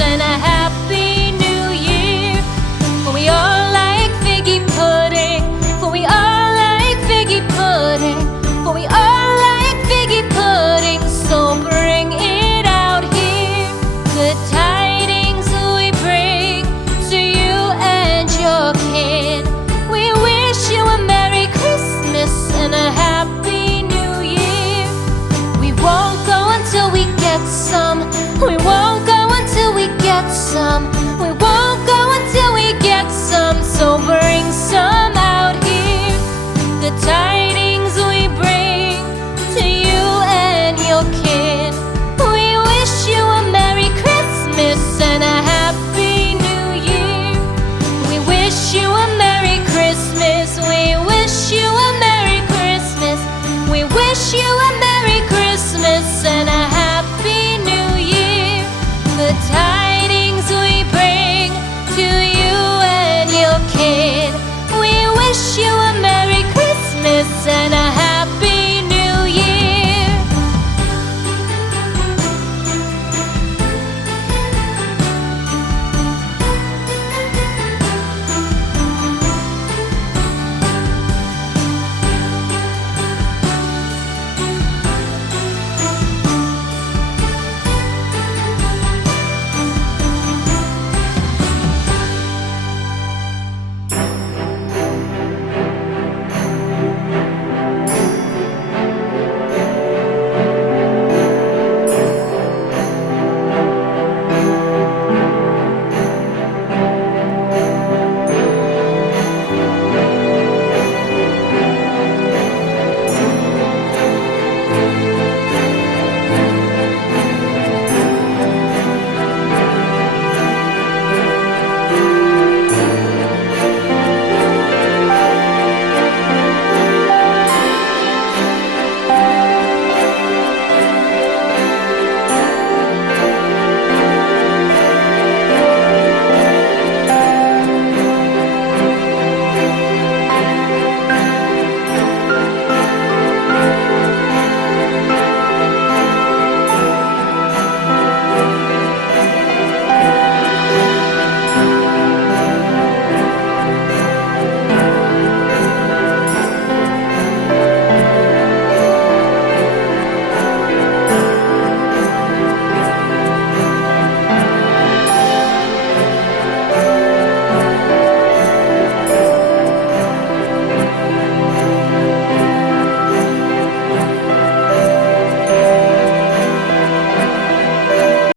and a Happy New Year. For we all like figgy pudding. For we all like figgy pudding. For we all like figgy pudding. So bring it out here. Good tidings we bring to you and your kin. We wish you a Merry Christmas and a Happy New Year. We won't go until we get some. We won't go until we get some. We won't go until we get some. So bring some out here. The tidings we bring to you and your kin. We wish you a Merry Christmas and a Happy New Year. We wish you a Merry Christmas. We wish you a Merry Christmas. We wish you a Merry Christmas and a